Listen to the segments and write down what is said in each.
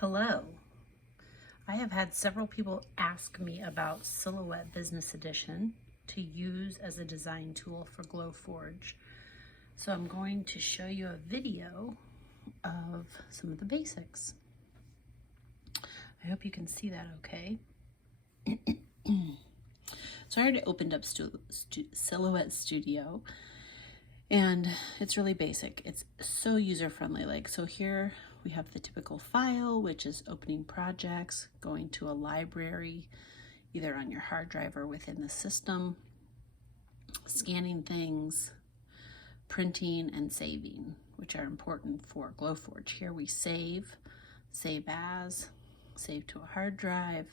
Hello. I have had several people ask me about Silhouette Business Edition to use as a design tool for Glowforge. So I'm going to show you a video of some of the basics. I hope you can see that okay. So I already opened up Silhouette Studio, and it's really basic. It's so user-friendly. So here we have the typical file, which is opening projects, going to a library, either on your hard drive or within the system, scanning things, printing, and saving, which are important for Glowforge. Here we save as, save to a hard drive,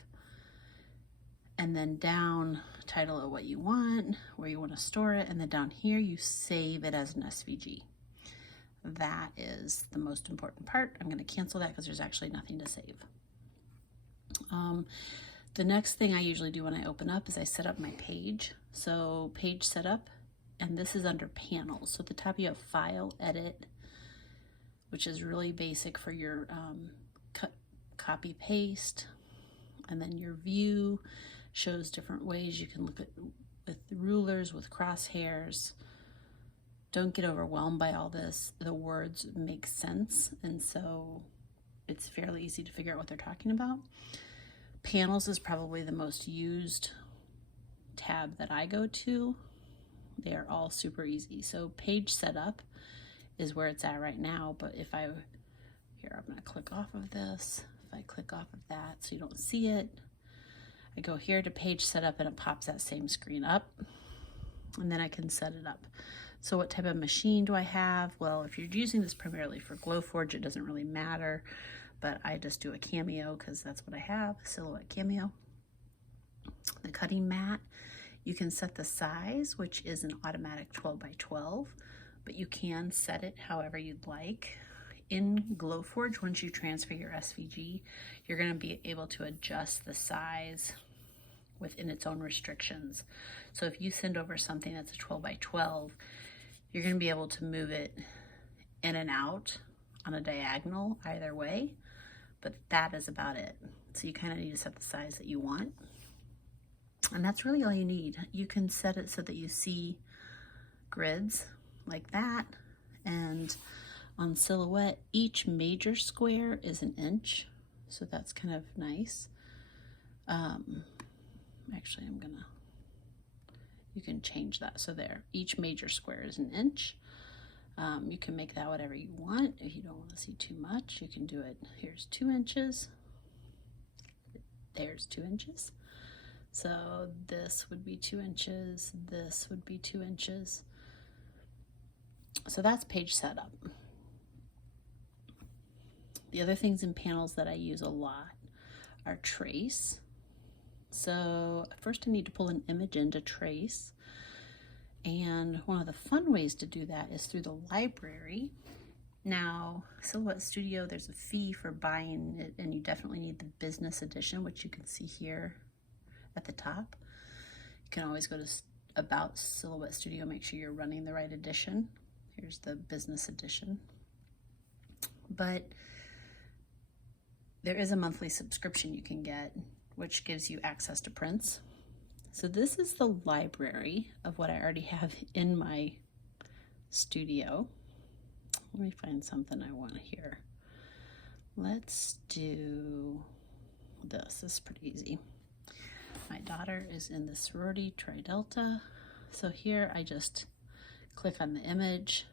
and then down, title of what you want, where you want to store it, and then down here you save it as an SVG. That is the most important part. I'm going to cancel that because there's actually nothing to save. The next thing I usually do when I open up is I set up my page. So page setup, and this is under panels. So at the top you have file, edit, which is really basic for your copy paste, and then your view shows different ways you can look at with rulers, with crosshairs. Don't get overwhelmed by all this. The words make sense, and so it's fairly easy to figure out what they're talking about. Panels is probably the most used tab that I go to. They are all super easy. So page setup is where it's at right now, but if I'm going to click off of this. If I click off of that so you don't see it, I go here to page setup and it pops that same screen up, and then I can set it up. So what type of machine do I have? Well, if you're using this primarily for Glowforge, it doesn't really matter, but I just do a Cameo because that's what I have, Silhouette Cameo. The cutting mat, you can set the size, which is an automatic 12 by 12, but you can set it however you'd like. In Glowforge, once you transfer your SVG, you're going to be able to adjust the size within its own restrictions. So if you send over something that's a 12 by 12, you're going to be able to move it in and out on a diagonal either way, but that is about it. So you kind of need to set the size that you want, and that's really all you need. You can set it so that you see grids like that, and on Silhouette, each major square is an inch, so that's kind of nice. Actually, you can change that. So there, each major square is an inch. You can make that whatever you want. If you don't want to see too much, you can do it. Here's 2 inches. There's 2 inches. So this would be 2 inches. This would be 2 inches. So that's page setup. The other things in panels that I use a lot are trace. So first I need to pull an image into trace. And one of the fun ways to do that is through the library. Now, Silhouette Studio, there's a fee for buying it, and you definitely need the business edition, which you can see here at the top. You can always go to About Silhouette Studio, make sure you're running the right edition. Here's the business edition. But there is a monthly subscription you can get, which gives you access to prints. So this is the library of what I already have in my studio. Let me find something I want here. Let's do this. This is pretty easy. My daughter is in the sorority Tri Delta. So here I just click on the image,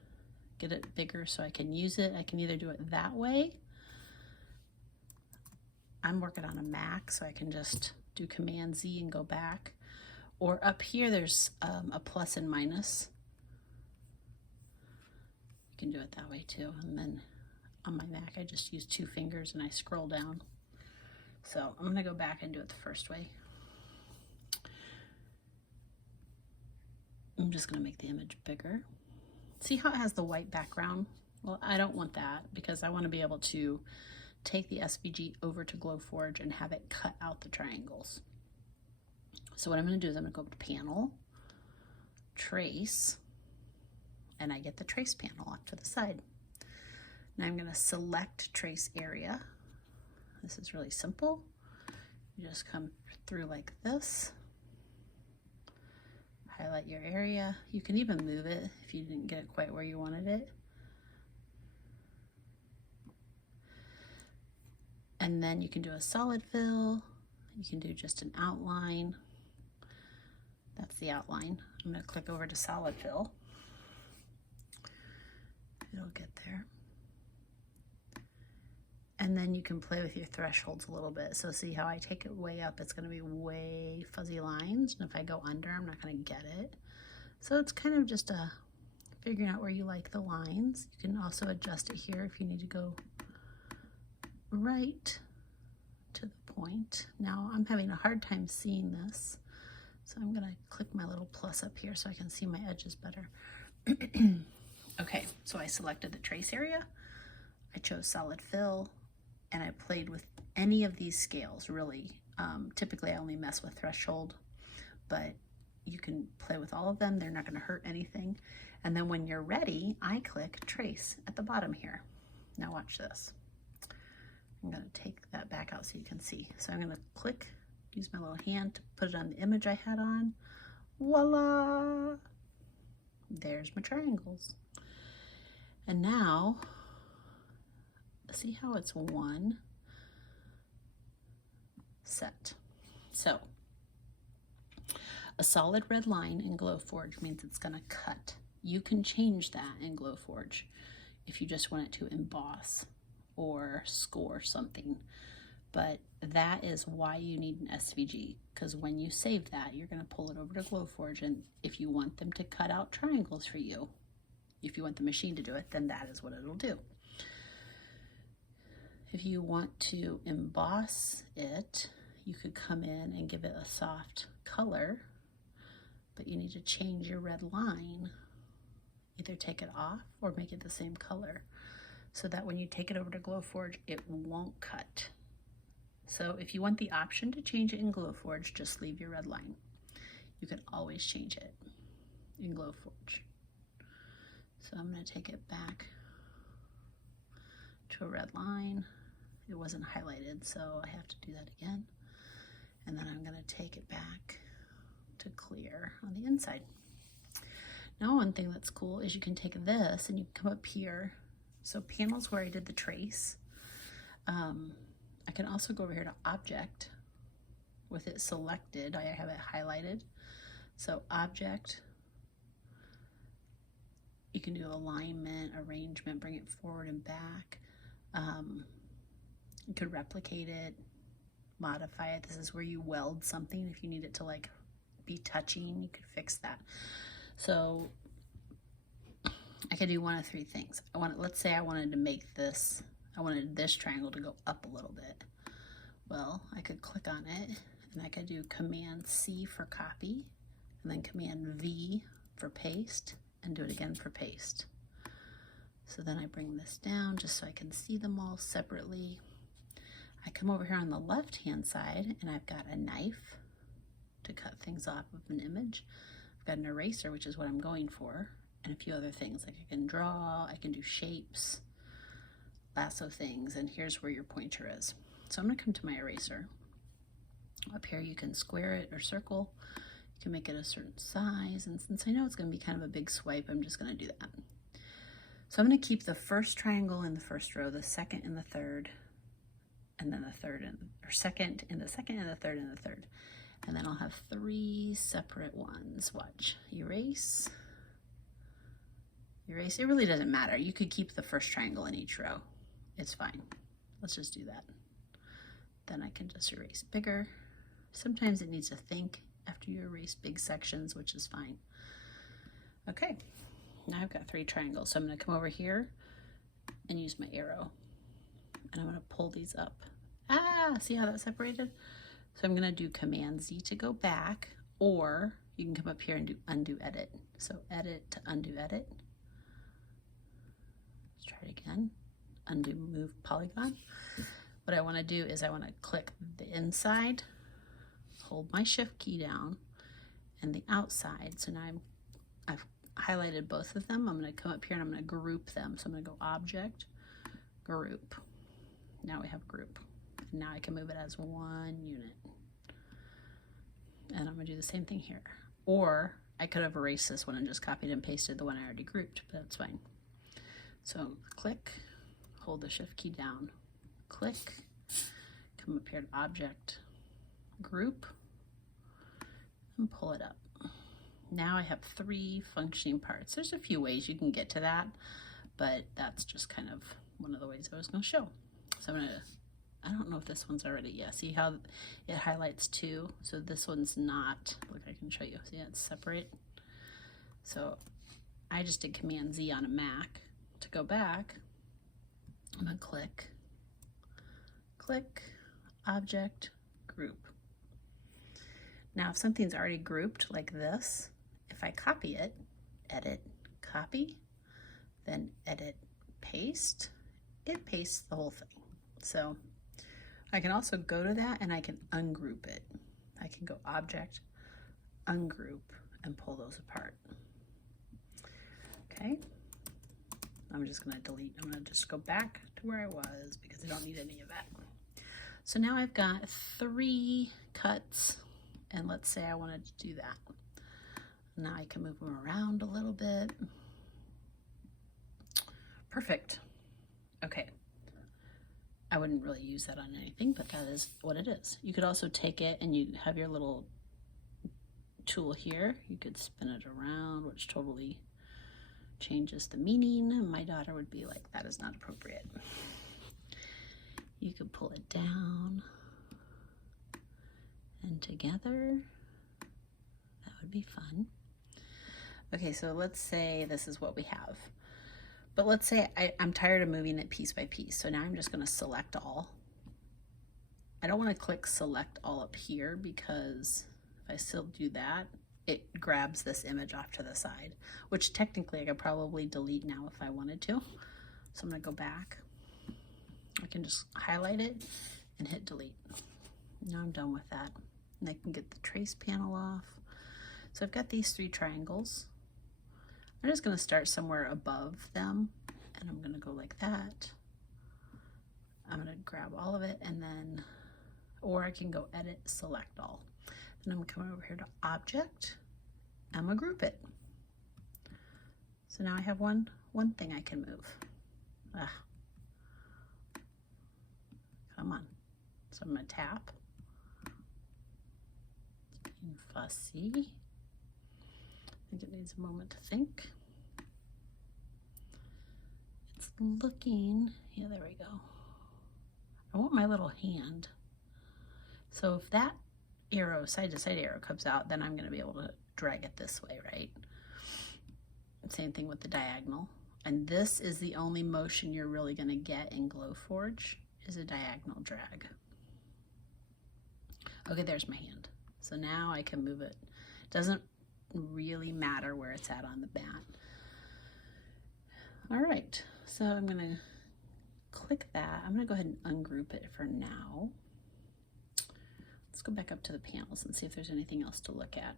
get it bigger so I can use it. I can either do it that way. I'm working on a Mac, so I can just do Command Z and go back. Or up here, there's a plus and minus. You can do it that way too. And then on my Mac, I just use 2 fingers and I scroll down. So I'm gonna go back and do it the first way. I'm just gonna make the image bigger. See how it has the white background? Well, I don't want that because I wanna be able to take the SVG over to Glowforge and have it cut out the triangles. So what I'm going to do is I'm going to go up to Panel, Trace, and I get the Trace panel off to the side. Now I'm going to select Trace Area, This is really simple. You just come through like this, highlight your area. You can even move it if you didn't get it quite where you wanted it. And then you can do a solid fill. You can do just an outline. That's the outline. I'm going to click over to solid fill. It'll get there. And then you can play with your thresholds a little bit. So see how I take it way up, it's going to be way fuzzy lines. And if I go under, I'm not going to get it. So it's kind of just figuring out where you like the lines. You can also adjust it here if you need to go right to the point. Now I'm having a hard time seeing this, so I'm going to click my little plus up here so I can see my edges better. Okay, so I selected the trace area, I chose solid fill, and I played with any of these scales, really. Typically I only mess with threshold, but you can play with all of them. They're not going to hurt anything. And then when you're ready, I click trace at the bottom here. Now watch this. I'm going to take that back out so you can see. So I'm going to click, use my little hand to put it on the image I had on. Voila! There's my triangles. And now, see how it's one set. So, a solid red line in Glowforge means it's going to cut. You can change that in Glowforge if you just want it to emboss or score something, but that is why you need an SVG, because when you save that, you're going to pull it over to Glowforge, and if you want them to cut out triangles for you, if you want the machine to do it, then that is what it'll do. If you want to emboss it, you could come in and give it a soft color, but you need to change your red line. Either take it off or make it the same color, so that when you take it over to Glowforge, it won't cut. So if you want the option to change it in Glowforge, just leave your red line. You can always change it in Glowforge. So I'm going to take it back to a red line. It wasn't highlighted, so I have to do that again. And then I'm going to take it back to clear on the inside. Now one thing that's cool is you can take this and you can come up here. So panels where I did the trace. I can also go over here to object with it selected. I have it highlighted. So object, you can do alignment, arrangement, bring it forward and back. You could replicate it, modify it. This is where you weld something. If you need it to like be touching, you could fix that. So I could do one of three things. Let's say I wanted to make this, I wanted this triangle to go up a little bit. Well, I could click on it and I could do Command C for copy, and then Command V for paste, and do it again for paste. So then I bring this down just so I can see them all separately. I come over here on the left hand side and I've got a knife to cut things off of an image. I've got an eraser, which is what I'm going for, and a few other things, like I can draw, I can do shapes, lasso things, and here's where your pointer is. So I'm going to come to my eraser. Up here you can square it or circle. You can make it a certain size, and since I know it's going to be kind of a big swipe, I'm just going to do that. So I'm going to keep the first triangle in the first row, the second in the third, and then the third or second in the second, and the third in the third. And then I'll have three separate ones. Watch. Erase. Erase. It really doesn't matter. You could keep the first triangle in each row. It's fine. Let's just do that. Then I can just erase bigger. Sometimes it needs to think after you erase big sections, which is fine. Okay, now I've got three triangles. So I'm going to come over here and use my arrow. And I'm going to pull these up. Ah, see how that separated? So I'm going to do Command Z to go back, or you can come up here and do undo edit. So edit to undo edit. Let's try it again. Undo move polygon. What I want to do is I want to click the inside, hold my shift key down, and the outside. So now I've highlighted both of them. I'm going to come up here and I'm going to group them. So I'm going to go object, group. Now we have group. Now I can move it as one unit. And I'm gonna do the same thing here. Or I could have erased this one and just copied and pasted the one I already grouped, but that's fine. So click, hold the shift key down, click, come up here to object, group, and pull it up. Now I have 3 functioning parts. There's a few ways you can get to that, but that's just kind of one of the ways I was going to show. So I'm going to, I don't know if this one's already, yeah, see how it highlights 2? So this one's not, look, I can show you. See, it's separate. So I just did Command Z on a Mac. To go back, I'm going to click, click, object, group. Now if something's already grouped like this, if I copy it, edit, copy, then edit, paste, it pastes the whole thing. So I can also go to that and I can ungroup it. I can go object, ungroup, and pull those apart. Okay, I'm just gonna delete, I'm gonna just go back to where I was because I don't need any of that. So now I've got 3 cuts, and let's say I wanted to do that. Now I can move them around a little bit. Perfect. Okay. I wouldn't really use that on anything, but that is what it is. You could also take it and you have your little tool here. You could spin it around, which totally changes the meaning. And my daughter would be like, that is not appropriate. You could pull it down and together. That would be fun. Okay, so let's say this is what we have. But let's say I'm tired of moving it piece by piece. So now I'm just gonna select all. I don't wanna click select all up here because if I still do that, it grabs this image off to the side, which technically I could probably delete now if I wanted to. So I'm gonna go back. I can just highlight it and hit delete. Now I'm done with that. And I can get the trace panel off. So I've got these 3 triangles. I'm just gonna start somewhere above them and I'm gonna go like that. I'm gonna grab all of it and then, or I can go edit, select all. Then I'm gonna come over here to object, I'm gonna group it. So now I have one thing I can move. Come on. So I'm gonna tap. It's being fussy. I think it needs a moment to think. It's looking, yeah, there we go. I want my little hand. So if that arrow, side to side arrow comes out, then I'm gonna be able to drag it this way, right? Same thing with the diagonal. And this is the only motion you're really gonna get in Glowforge is a diagonal drag. Okay, there's my hand. So now I can move it. Doesn't really matter where it's at on the bat. All right, so I'm gonna click that. I'm gonna go ahead and ungroup it for now. Let's go back up to the panels and see if there's anything else to look at.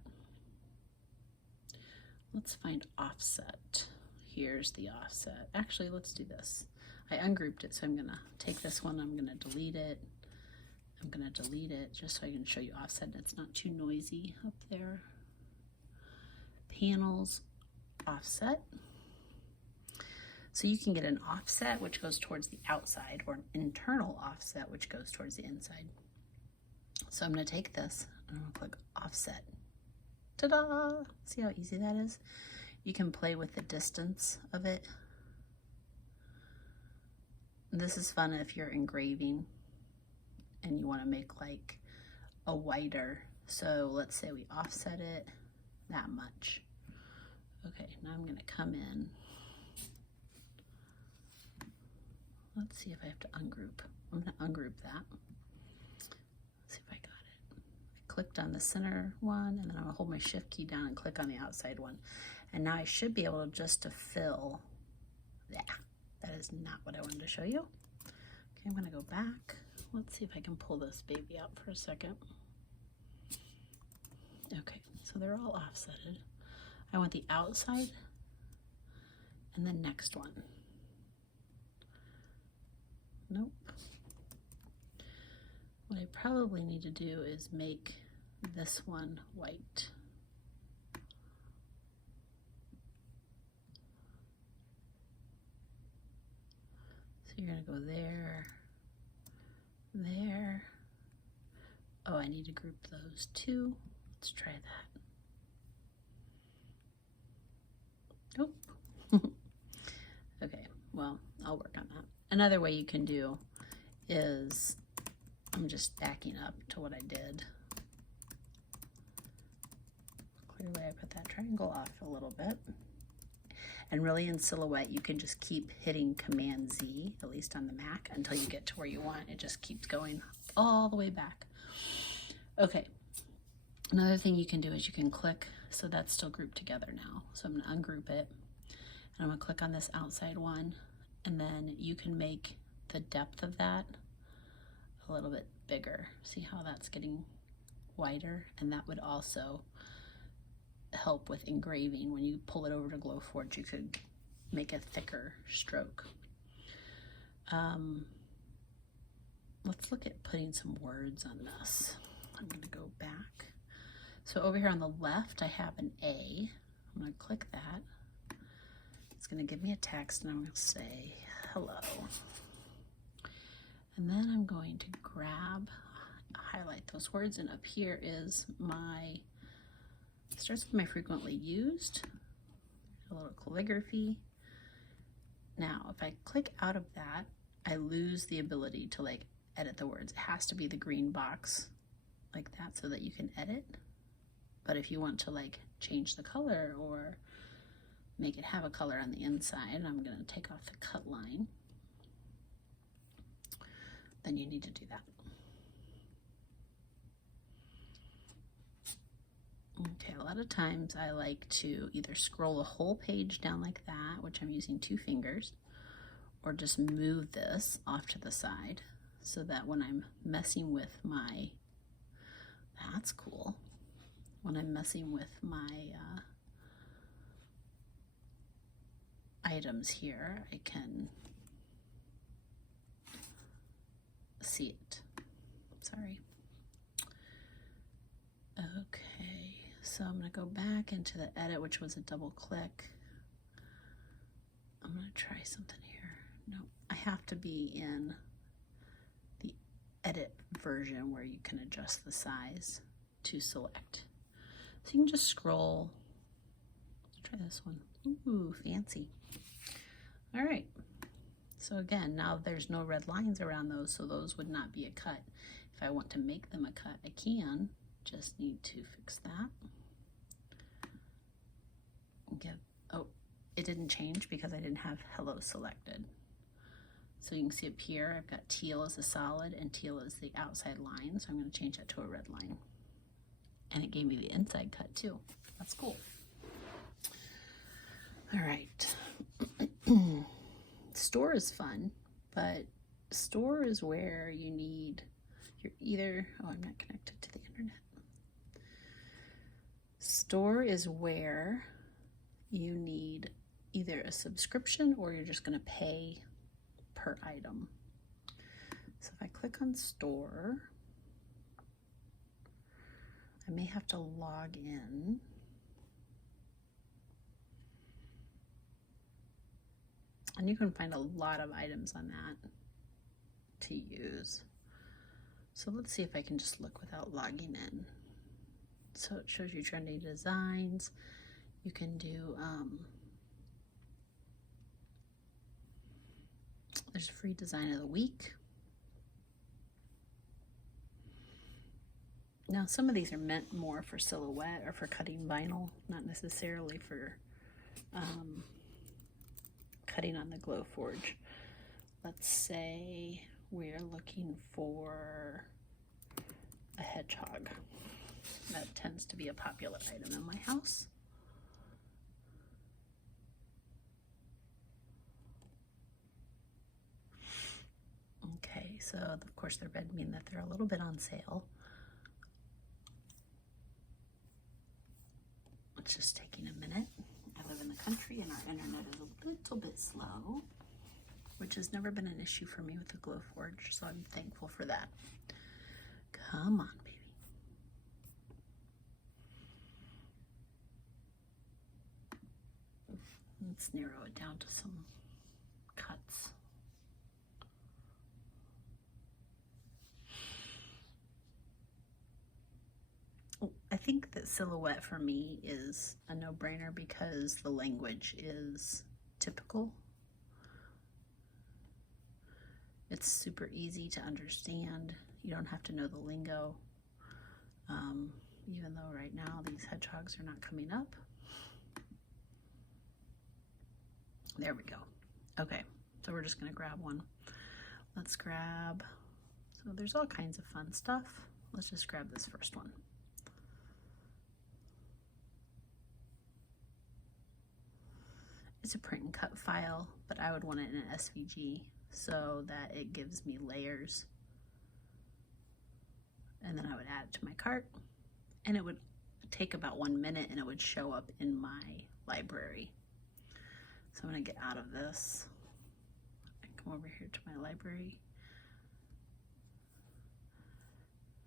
Let's find offset. Here's the offset. Actually, let's do this. I ungrouped it, so I'm gonna take this one, I'm gonna delete it. I'm gonna delete it just so I can show you offset and it's not too noisy up there. Panels, offset. So you can get an offset which goes towards the outside or an internal offset which goes towards the inside. So I'm gonna take this and I'm gonna click offset. Ta-da! See how easy that is? You can play with the distance of it. And this is fun if you're engraving and you wanna make like a whiter. So let's say we offset it that much. Okay, now I'm gonna come in. Let's see if I have to ungroup. I'm gonna ungroup that. Let's see if I got it. I clicked on the center one and then I'm gonna hold my shift key down and click on the outside one. And now I should be able to just to fill, yeah, that is not what I wanted to show you. Okay, I'm gonna go back. Let's see if I can pull this baby out for a second. Okay, so they're all offsetted. I want the outside and the next one. Nope. I probably need to do is make this one white. So you're gonna go there, there. Oh, I need to group those two. Let's try that. Oh. Okay, well, I'll work on that. Another way you can do is, I'm just backing up to what I did. Clearly I put that triangle off a little bit. And really in Silhouette, you can just keep hitting Command Z, at least on the Mac, until you get to where you want. It just keeps going all the way back. Okay, another thing you can do is you can click, so that's still grouped together now. So I'm gonna ungroup it, and I'm gonna click on this outside one, and then you can make the depth of that a little bit bigger. See how that's getting wider? And that would also help with engraving. When you pull it over to Glowforge, you could make a thicker stroke. Let's look at putting some words on this. I'm going to go back. So over here on the left, I have an A. I'm going to click that. It's going to give me a text, and I'm going to say hello. And then I'm going to highlight those words, and up here is my, starts with my frequently used, a little calligraphy. Now, if I click out of that, I lose the ability to like edit the words. It has to be the green box like that so that you can edit. But if you want to like change the color or make it have a color on the inside, I'm going to take off the cut line, then you need to do that. Okay, a lot of times I like to either scroll a whole page down like that, which I'm using 2 fingers, or just move this off to the side so that when I'm messing with my, that's cool, when I'm messing with my items here, I can see it. Sorry. Okay, so I'm going to go back into the edit, which was a double click. I'm going to try something here. No, I have to be in the edit version where you can adjust the size to select. So you can just scroll. Let's try this one. Ooh, fancy. All right. So again, now there's no red lines around those, so those would not be a cut. If I want to make them a cut, I can. Just need to fix that. Oh, it didn't change because I didn't have hello selected. So you can see up here, I've got teal as a solid and teal as the outside line. So I'm going to change that to a red line. And it gave me the inside cut too. That's cool. All right. Store is fun, but store is where you need, you're either, oh, I'm not connected to the internet. Store is where you need either a subscription or you're just going to pay per item. So if I click on store, I may have to log in. And you can find a lot of items on that to use. So let's see if I can just look without logging in. So it shows you trending designs. You can do, there's a free design of the week. Now some of these are meant more for Silhouette or for cutting vinyl, not necessarily for cutting on the Glowforge. Let's say we're looking for a hedgehog. That tends to be a popular item in my house. Okay, so of course the red mean that they're a little bit on sale. It's just taking a minute. I live in the country and our internet is a little bit slow, which has never been an issue for me with the Glowforge, so I'm thankful for that. Come on, baby. Let's narrow it down to some cuts. I think that silhouette for me is a no-brainer because the language is typical. It's super easy to understand. You don't have to know the lingo. Even though right now these hedgehogs are not coming up. There we go. Okay, so we're just gonna grab one. Let's grab, so there's all kinds of fun stuff. Let's just grab this first one. It's a print and cut file, but I would want it in an SVG so that it gives me layers. And then I would add it to my cart, and it would take about 1 minute and it would show up in my library. So I'm gonna get out of this and come over here to my library.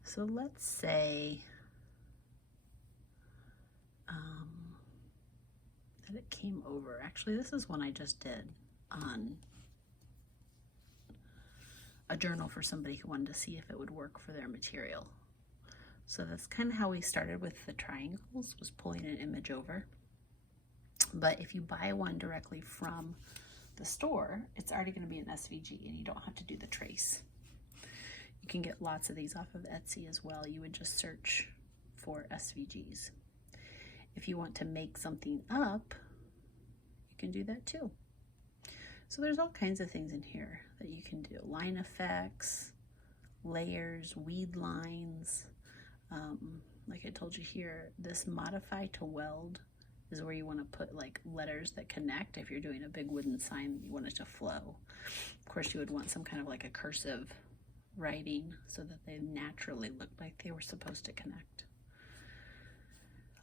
So let's say that it came over. Actually, this is one I just did on a journal for somebody who wanted to see if it would work for their material. So that's kind of how we started with the triangles, was pulling an image over. But if you buy one directly from the store, it's already going to be an SVG and you don't have to do the trace. You can get lots of these off of Etsy as well. You would just search for SVGs. If you want to make something up, you can do that too. So there's all kinds of things in here that you can do. Line effects, layers, weed lines. Like I told you here, this modify to weld is where you want to put like letters that connect. If you're doing a big wooden sign, you want it to flow. Of course, you would want some kind of like a cursive writing so that they naturally look like they were supposed to connect.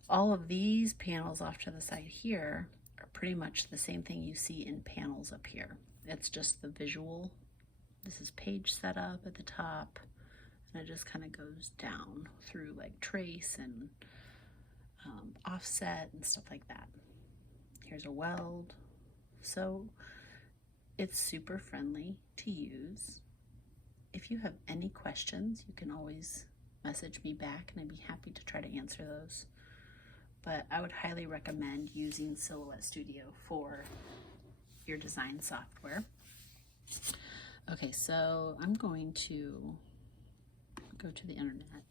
All of these panels off to the side here are pretty much the same thing you see in panels up here. It's just the visual. This is page setup at the top, and it just kind of goes down through like trace and offset and stuff like that. Here's a weld. So it's super friendly to use. If you have any questions, you can always message me back and I'd be happy to try to answer those. But I would highly recommend using Silhouette Studio for your design software. Okay, so I'm going to go to the internet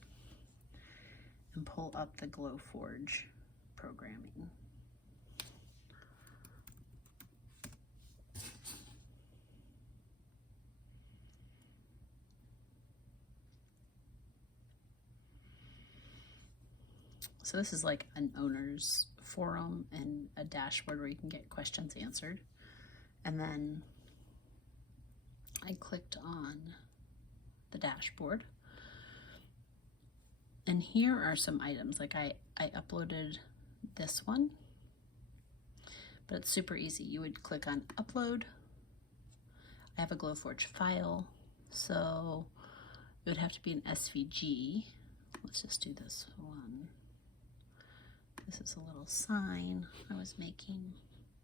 and pull up the Glowforge programming. So this is like an owner's forum and a dashboard where you can get questions answered. And then I clicked on the dashboard. And here are some items. Like I uploaded this one, but it's super easy. You would click on upload. I have a Glowforge file, so it would have to be an SVG. Let's just do this one. This is a little sign I was making.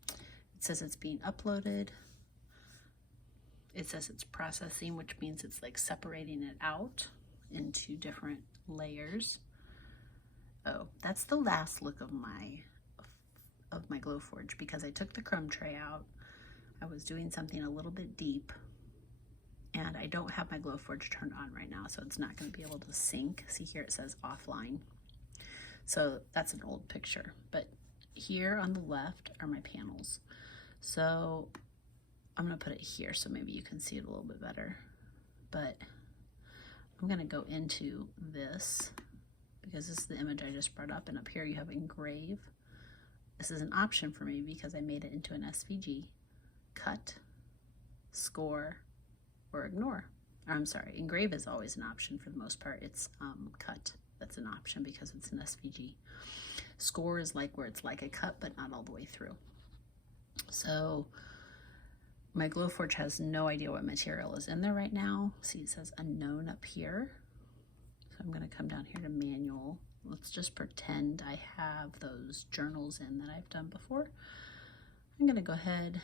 It says it's being uploaded. It says it's processing, which means it's like separating it out into different layers. Oh, that's the last look of my Glowforge because I took the crumb tray out. I was doing something a little bit deep, and I don't have my Glowforge turned on right now, so it's not going to be able to sync. See here it says offline. So that's an old picture, but here on the left are my panels. So I'm gonna put it here so maybe you can see it a little bit better. But I'm gonna go into this because this is the image I just brought up, and up here you have engrave. This is an option for me because I made it into an SVG. Cut, score, or ignore. Or, I'm sorry, engrave is always an option for the most part. It's cut. That's an option because it's an SVG. Score is like where it's like a cut, but not all the way through. So my Glowforge has no idea what material is in there right now. See, it says unknown up here. So I'm going to come down here to manual. Let's just pretend I have those journals in that I've done before. I'm going to go ahead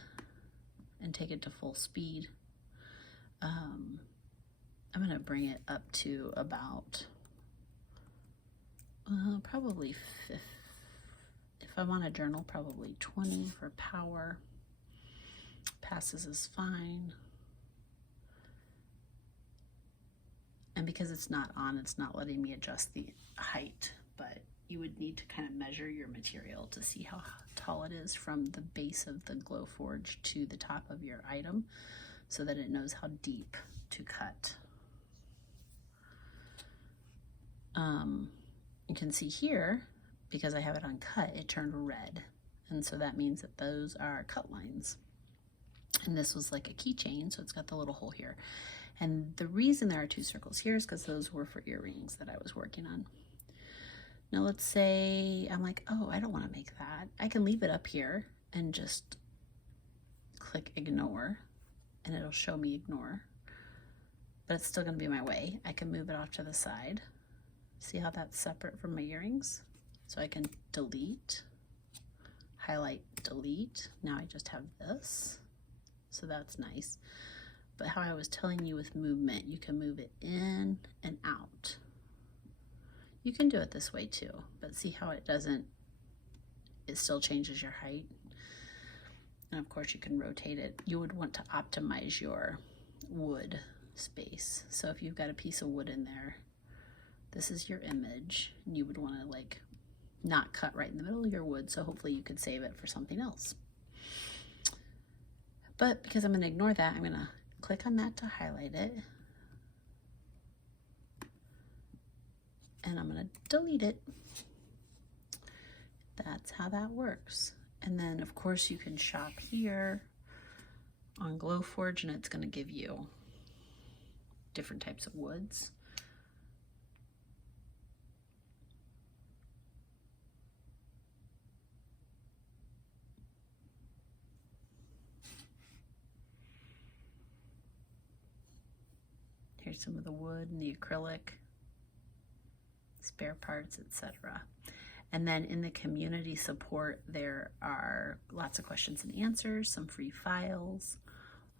and take it to full speed. I'm going to bring it up to about probably if I want a journal, probably 20 for power. Passes is fine. And because it's not on, it's not letting me adjust the height, but you would need to kind of measure your material to see how tall it is from the base of the Glowforge to the top of your item so that it knows how deep to cut. You can see here, because I have it on cut, it turned red. And so that means that those are cut lines. And this was like a keychain, so it's got the little hole here. And the reason there are 2 circles here is because those were for earrings that I was working on. Now let's say I'm like, oh, I don't want to make that. I can leave it up here and just click ignore, and it'll show me ignore. But it's still going to be my way. I can move it off to the side. See how that's separate from my earrings? So I can delete, highlight, delete. Now I just have this. So that's nice. But how I was telling you with movement, you can move it in and out. You can do it this way too, but see how it doesn't, it still changes your height. And of course you can rotate it. You would want to optimize your wood space. So if you've got a piece of wood in there, this is your image, and you would want to like not cut right in the middle of your wood, so hopefully you could save it for something else. But because I'm going to ignore that, I'm going to click on that to highlight it, and I'm going to delete it. That's how that works. And then of course you can shop here on Glowforge, and it's going to give you different types of woods. Here's some of the wood and the acrylic, spare parts, etc. And then in the community support, there are lots of questions and answers, some free files,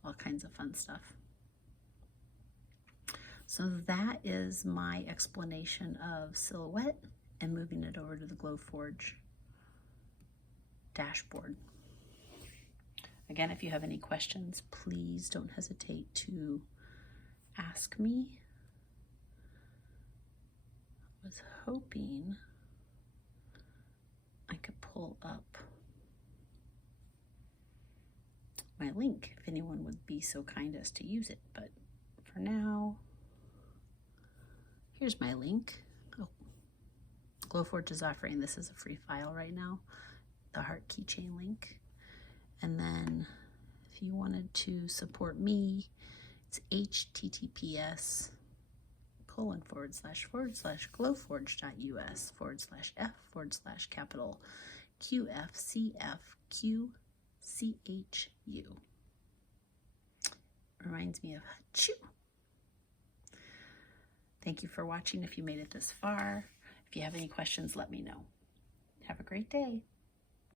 all kinds of fun stuff. So that is my explanation of Silhouette and moving it over to the Glowforge dashboard. Again, if you have any questions, please don't hesitate to ask me. I was hoping I could pull up my link if anyone would be so kind as to use it, but for now, here's my link. Oh, Glowforge is offering this as a free file right now, the heart keychain link. And then if you wanted to support me, it's https://glowforge.us/FFQFCFQCHU. Reminds me of achoo. Thank you for watching if you made it this far. If you have any questions, let me know. Have a great day.